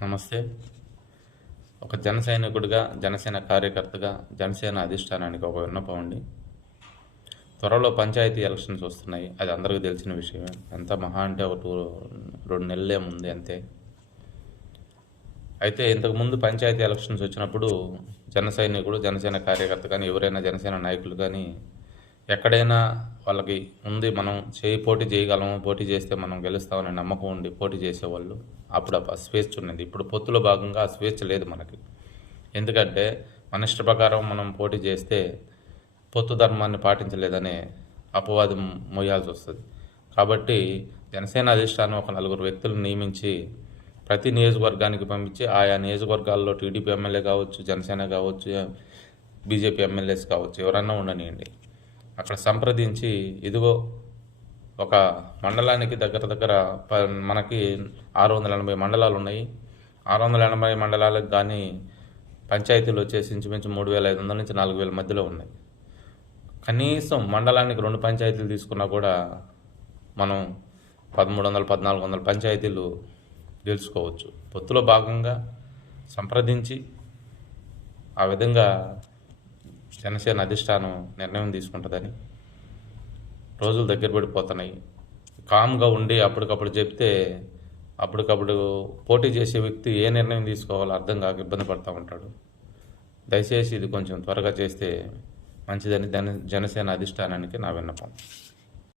నమస్తే. ఒక జన సైనికుడిగా, జనసేన కార్యకర్తగా, జనసేన అధిష్టానానికి ఒక విన్నపం అండి. త్వరలో పంచాయతీ ఎలక్షన్స్ వస్తున్నాయి. అది అందరికీ తెలిసిన విషయమే. ఎంత మహా అంటే ఒక 2 నెలలే ముందే అంతే. అయితే ఇంతకుముందు పంచాయతీ ఎలక్షన్స్ వచ్చినప్పుడు జన సైనికుడు, జనసేన కార్యకర్త కానీ, ఎవరైనా జనసేన నాయకులు కానీ ఎక్కడైనా వాళ్ళకి ఉంది, మనం పోటీ చేయగలము, పోటీ చేస్తే మనం గెలుస్తామనే నమ్మకం ఉండి పోటీ చేసేవాళ్ళు. అప్పుడు ఆ స్వేచ్ఛ ఉన్నది. ఇప్పుడు పొత్తులో భాగంగా ఆ స్వేచ్ఛ లేదు మనకి. ఎందుకంటే మన ఇష్ట ప్రకారం మనం పోటీ చేస్తే పొత్తు ధర్మాన్ని పాటించలేదనే అపవాదం మోయాల్సి వస్తుంది. కాబట్టి జనసేన అధిష్టానం ఒక 4 వ్యక్తులను నియమించి ప్రతి నియోజకవర్గానికి పంపించి ఆయా నియోజకవర్గాల్లో టీడీపీ ఎమ్మెల్యే కావచ్చు, జనసేన కావచ్చు, బీజేపీ ఎమ్మెల్యేస్ కావచ్చు, ఎవరన్నా ఉండనియండి, అక్కడ సంప్రదించి ఇదిగో ఒక మండలానికి దగ్గర మనకి 680 మండలాలు ఉన్నాయి. 680 మండలాలకు కానీ పంచాయతీలు వచ్చేసి ఇంచుమించు 3,500 నుంచి 4,000 మధ్యలో ఉన్నాయి. కనీసం మండలానికి 2 పంచాయతీలు తీసుకున్నా కూడా మనం 1,300, 1,400 పంచాయతీలు గెలుచుకోవచ్చు. పొత్తులో భాగంగా సంప్రదించి ఆ విధంగా జనసేన అధిష్టానం నిర్ణయం తీసుకుంటుందని. రోజులు దగ్గర పడిపోతున్నాయి. కామ్గా ఉండి అప్పటికప్పుడు చెప్తే అప్పటికప్పుడు పోటీ చేసే వ్యక్తి ఏ నిర్ణయం తీసుకోవాలో అర్థం కాక ఇబ్బంది పడుతూ ఉంటాడు. దయచేసి ఇది కొంచెం త్వరగా చేస్తే మంచిదని జనసేన అధిష్టానానికి నా విన్నపం.